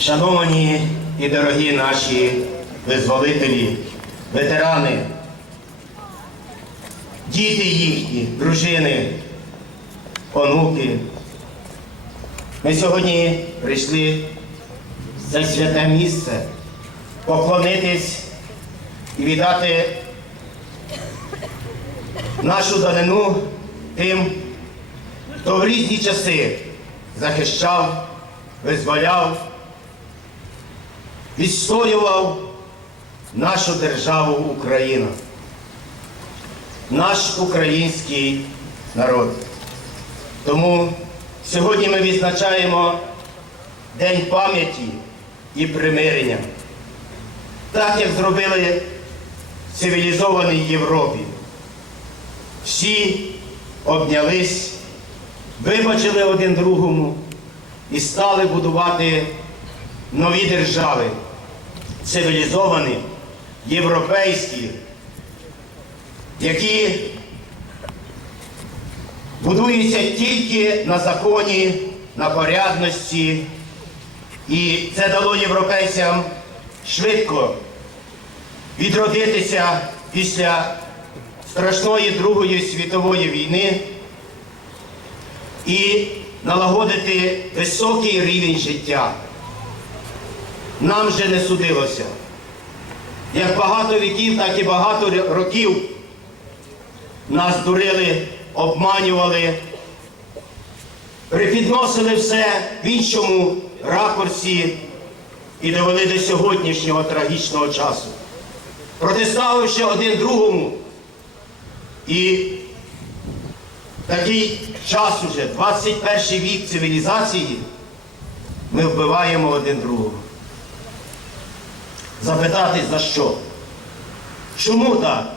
Шановані і дорогі наші визволителі, ветерани, діти їхні, дружини, онуки. Ми сьогодні прийшли в це святе місце поклонитись і віддати нашу данину тим, хто в різні часи захищав, визволяв, відстоював нашу державу Україна, наш український народ. Тому сьогодні ми відзначаємо День пам'яті і примирення, так як зробили в цивілізованій Європі. Всі обнялись, вибачили один другому і стали будувати нові держави, цивілізовані, європейські, які будуються тільки на законі, на порядності. І це дало європейцям швидко відродитися після страшної Другої світової війни і налагодити високий рівень життя. Нам же не судилося. Як багато віків, так і багато років нас дурили, обманювали, припідносили все в іншому ракурсі і довели до сьогоднішнього трагічного часу. Протиставивши один другому і такий час уже, 21 вік цивілізації, ми вбиваємо один другого. Запитати за що? Чому так?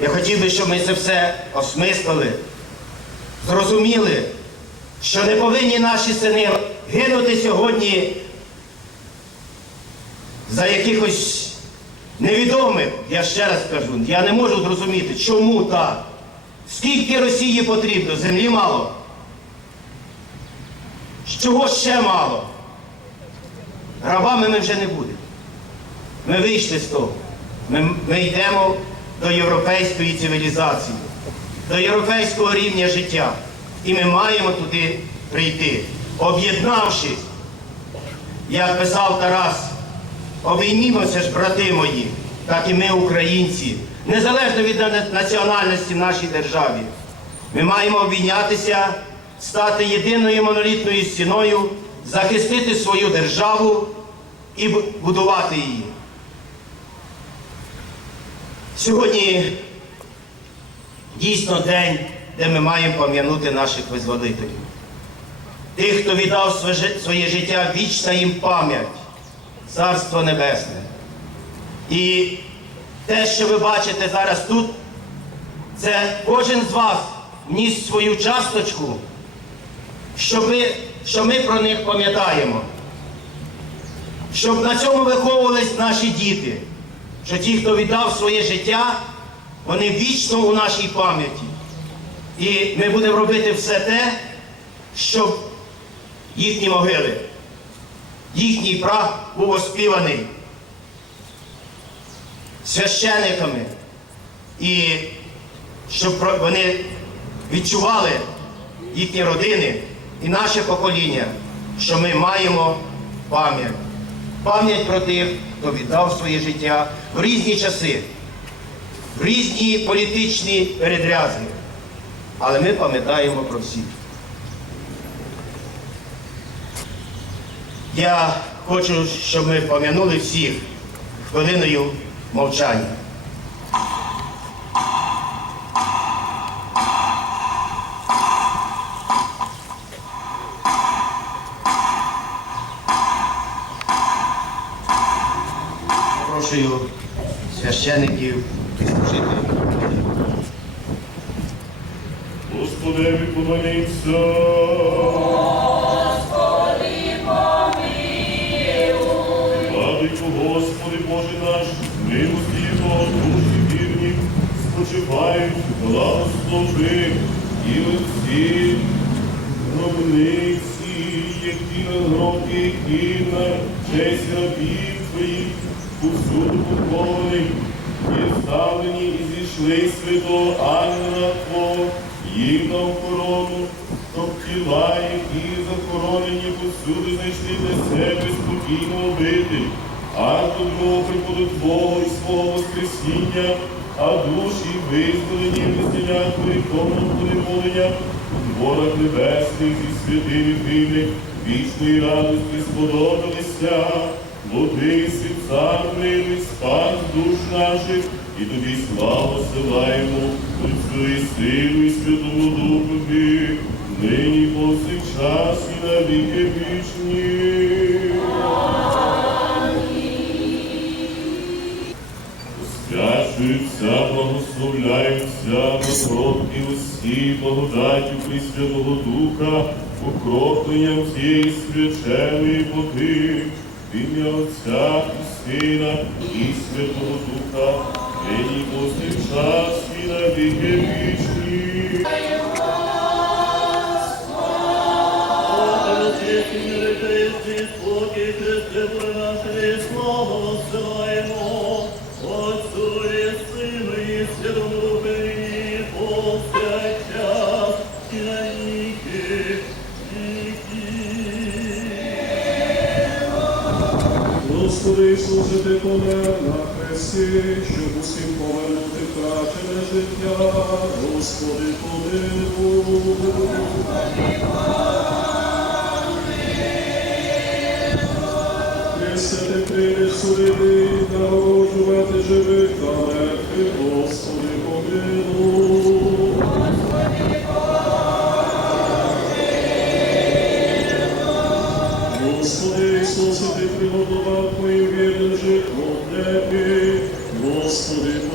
Я хотів би, щоб ми це все осмислили, зрозуміли, що не повинні наші сини гинути сьогодні за якихось невідомих, я ще раз кажу, я не можу зрозуміти, чому так. Скільки Росії потрібно? Землі мало. Чого ще мало? Рабами ми вже не будемо. Ми вийшли з того. Ми, ми йдемо до європейської цивілізації, до європейського рівня життя. І ми маємо туди прийти, об'єднавшись, як писав Тарас, обіймімося ж, брати мої, так і ми, українці, незалежно від національності в нашій державі. Ми маємо обійнятися, стати єдиною монолітною стіною, захистити свою державу і будувати її. Сьогодні дійсно день, де ми маємо пам'янути наших визволителів. Тих, хто віддав своє життя, вічна їм пам'ять, Царство Небесне. І те, що ви бачите зараз тут, це кожен з вас вніс свою часточку, щоб ми, що ми про них пам'ятаємо. Щоб на цьому виховувались наші діти, що ті, хто віддав своє життя, вони вічно у нашій пам'яті. І ми будемо робити все те, щоб їхні могили, їхній прах був оспіваний священиками, і щоб вони відчували їхні родини і наше покоління, що ми маємо пам'ять. Пам'ять про тих, хто віддав своє життя в різні часи, в різні політичні передрязи. Але ми пам'ятаємо про всіх. Я хочу, щоб ми пам'янули всіх хвилиною мовчання. Запрошую священиків і служителів. Господеві помоліться. Владику, Господи Боже наш, милості Його, душі вірні, спочивають, благослови і оці гробниці. які гроки і на честь рабів твоїх, усюди похованих, є ставлені і зійшли святого ангела Твого, їм на охорону, щоб тіла, які захоронені повсюди знайшли для себе спокійно обити, аж до другого приходу Твого і свого Воскресіння, а душі визволені в стінях гріховного поневолення, в дворах небесних і святими твими, вічної радості сподобалися, бо ти си цар милий, спас душ наших, і тобі славу силаємо, Отцю і Сину, і Святому Духові, нині повсякчас і на віки вічні. Свячуються, благословляються народ і усі благодаттю Пресвятого Духа, укропленням цієї свяченої води, в ім'я Отця і Сина і Святого Духа, нині час і на віки вічні. Отцу Господи, і служити помер на хресті, щоб усім повернути втрачене життя, Господи, помилуй. Христе, ти прийдеш судити, народжувати живих та мертвих, Господи, помилуй. Господи, Ісусе, ти приготував Господи